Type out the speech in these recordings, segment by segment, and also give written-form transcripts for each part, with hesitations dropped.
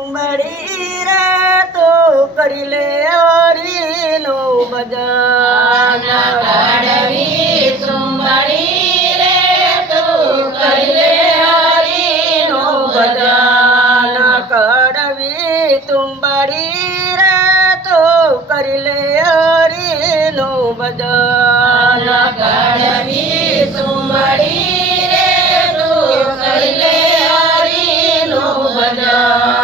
તુંબડી રે તો કરી લે હરીનું ભજન કડવી તુંબડી રે તો કરી લે હરીનું ભજન કડવી તુંબડી રે તો કરી લે હરીનું ભજન કડવી તુંબડી રે તો કરી લે હરીનું ભજન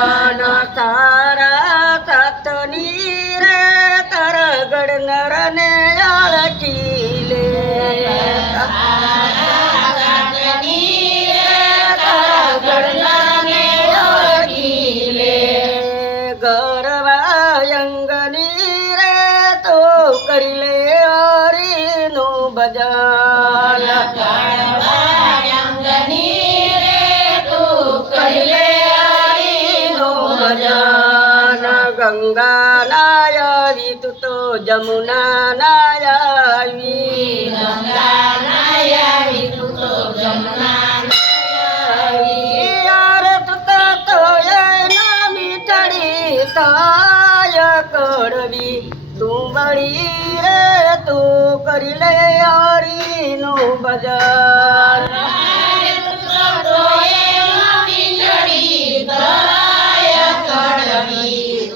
તારા સતની રે તારા ગણનર ને અળકી લે ગરવાયંગની રે તો કરી લે હરીનું ભજન ગંગા નાયાવી તું તો જમુના નાયાવી યાર તું તો એના મીઠડી તાય કડવી તુંબડી રે તું કરી લે હરીનું ભજન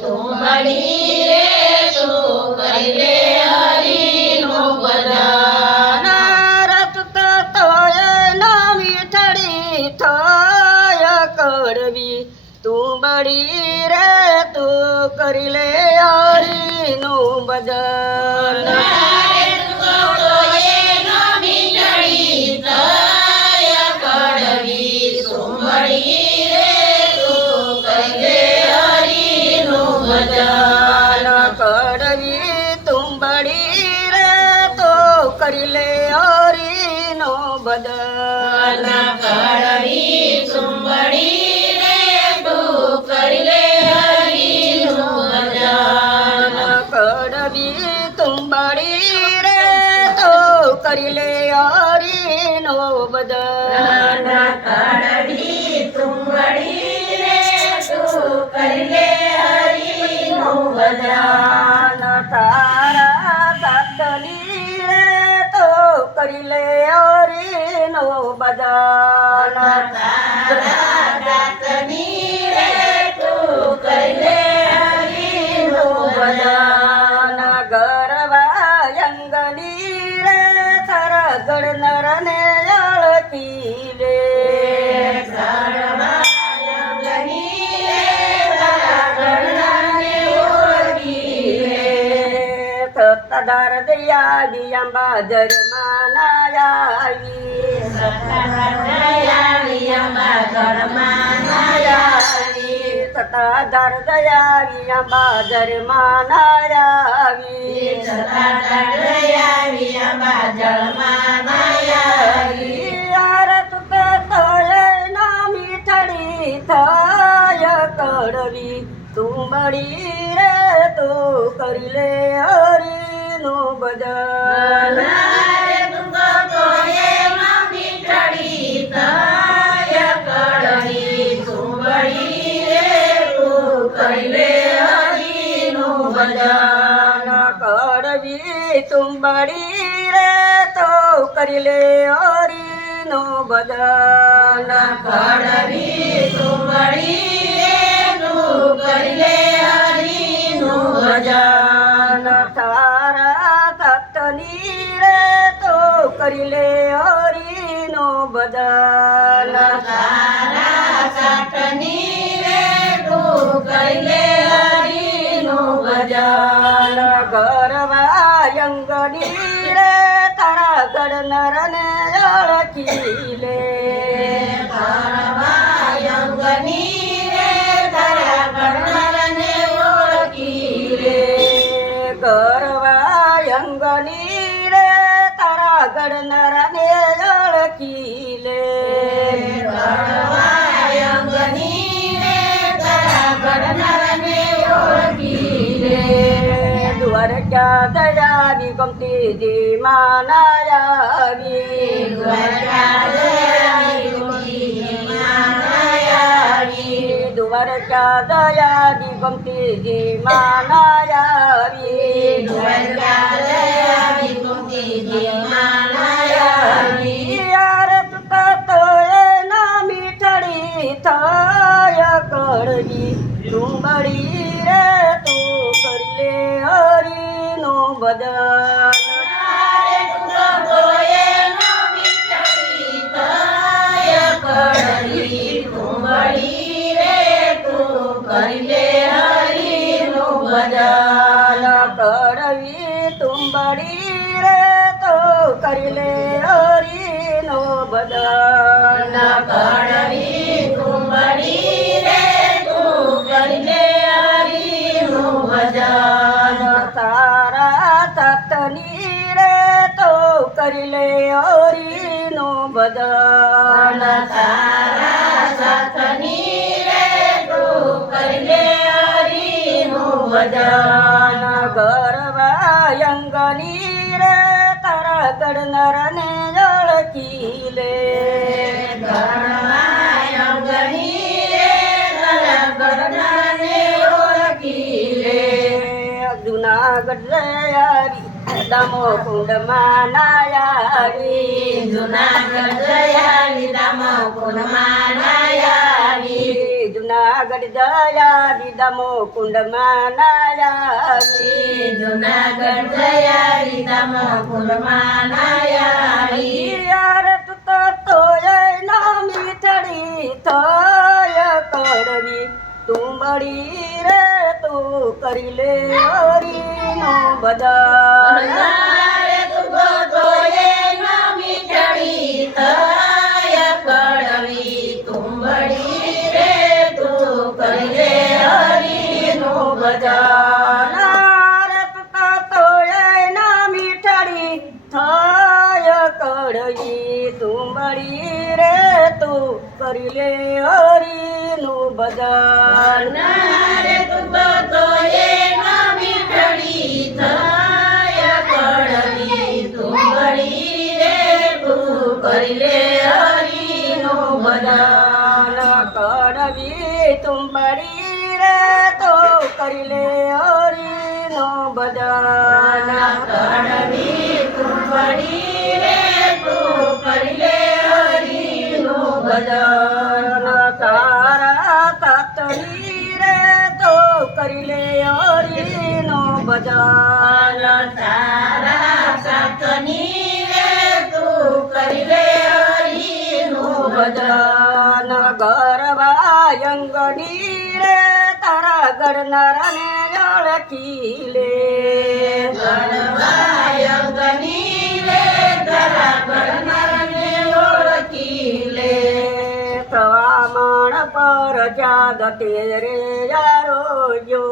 તુંબડી રે તું કરી લે હરીનું ભજન કડવી તુંબડી રે તો કરી લે હરીનું ભજન કડવી તુંબડી રે તું કરી લે હરીનું ભજન કડવી તુંબડી રે તો કરી લે હરીનું ભજન કડવી તુંબડી રે તું કરી લે હરીનું ભજન તારા સતની રે તો કરી લે હરીનું ભજન ગરવાયંગની રે તારા ગણનર ને અળકી લે સત્તાધાર દયાવી અંબાધર માનાયાવી સત્તાધાર દયાવી અંબાધર માનાયાવી યાર તું તો એના મીઠડી થાય કડવી તુંબડી રે તું કરી લે હરીનું ભજન કડવી તુંબડી રે તો કરી લે હરીનું ભજન કડવી તુંબડી રે તું કરી લે હરીનું ભજન તારા સતની રે તો કરી લે હરીનું ભજન ગરવાયંગની રે તારા ગણનર ને અળકી લે ગરવાયંગની રે તારા ગણનર ને અળકી લે દ્વારકા દયાવી ગમતી જી માનાયાવી દ્વારકા દયાની ગમતીજી માનાયાવી દ્વારકા દયાની ગમતીજી માનાયાવી યાર તુતા તો એના મીઠડી થાય કડવી ડુંગળી રે તું કરી લે હરીનો બદન કરવી તુંબડી રે તો કરી લે હરીનો બદન કડવી તુંબડી રે તું કરી લે હરીનું ભજન તારા તતની રે તો કરી લે હરીનો બદન તારા સાથની રે તું કરી લે હરીનું ભજન ગરવા અંગની રે તારા ગડનર ને ઓળખી લે ગણવાયંગની રે તારા ગણનાને ઓળખી લે જુનાગઢ રે આવી દામો કુંડમાં નાયાવી જુનાગઢ જયાલી દામો કુંડમાં નાયાવી જુનાગઢ જયાવી દામો કુંડમાં નાયાવી જુનાગઢ જયાલી દામો કુંડમાં નાયાવી યાર તું તો ના મીઠડી થાય કડવી તુંબડી રે તું કરી લે હરીનો બદન રે તું તો એનો મીઠડી થાય કડવી તુંબડી રે તું કરી લે હરીનું ભજન રે તું તો ના મીઠડી થાય કડવી તુંબડી રે તું કરી લે હરીનું બદન રે તું તો એનો મીઠડી થાય કડવી તુંબડી રે તું કરી લે હરીનું ભજન કડવી તુંબડી રે તો કરી લે હરીનો બદન કડવી તુંબડી રે તું કરી લે હરીનું ભજન તારા તતની રે તો કરી લે હરીનો બદન તારા સાથની રે તું કરી લે હરીનું ભજન ગરબા અંગની રે તારા ગણનાર ને ઓળખી લે ગણવાયંગની રે તારા ગણનારને ઓળખી લે પ્રવામણ પર જાદ તેરે યારો જો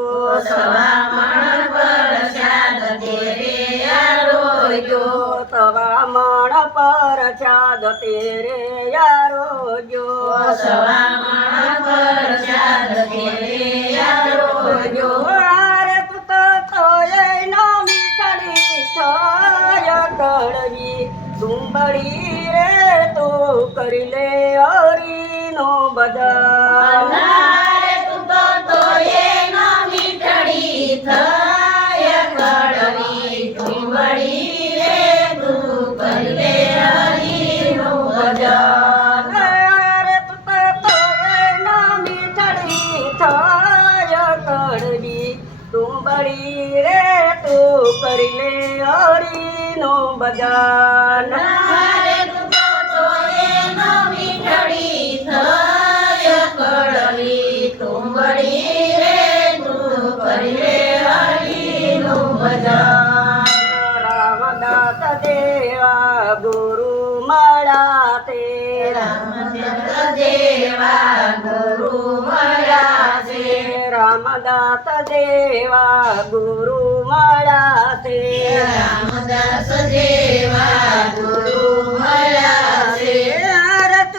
સવામણ પ્રસાદ તેરે આરોગ્યો પ્રવામણ પર જાદ તેરે યારો જો સવામણ પ્રસાદ તેરે આરોગ્યો રે તું તો એનો મીઠડી થાય કડવી તુંબડી રે તો કરી લે હરીનો બદન રે તું તો એનો મીઠડી થાય કડવી તુંબડી રે તું કરી લે હરીનું ભજન રે તું તો એનો મીઠડી થાય કડવી તુંબડી રે તું કરી લે હરીનો બદન રે તું તો એનો મીઠડી થાય કડવી તુંબડી રે તું કરી લે હરીનું ભજન રામદાસ દેવા ગુરુ મળ્યા તે રામચંદ્ર દેવા ગુરુ મળ્યા છે રામદાસ દેવા ગુરુ મળ્યા તે રામદાસ દેવા ગુરુ મળ્યા છે રત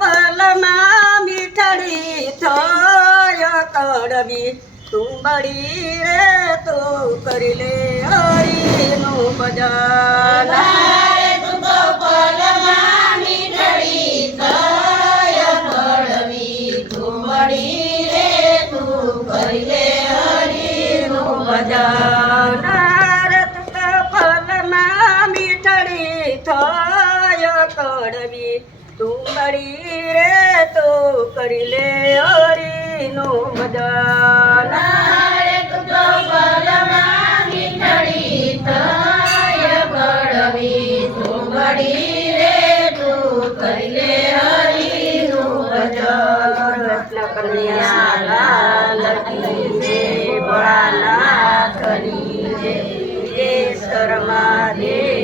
પલમાં મીઠડી થાય કડવી તુંબડી રે તો કરી લે હરીનું ભજન રે તું તો પલમાં મીઠડી થાય કડવી તુંબડી રે નારદ કપલમાં મીઠડી થાય કડવી તું મળી રે તો કરી લે હરિનું ભજન નારદ કપલમાં મીઠડી થાય કડવી તું મળી રે તું કરી લે હરિનું ભજન કૃષ્ણ કનૈયા લાલ કી જય, ભોળાનાથ ની જય, જય શર્મા દેવ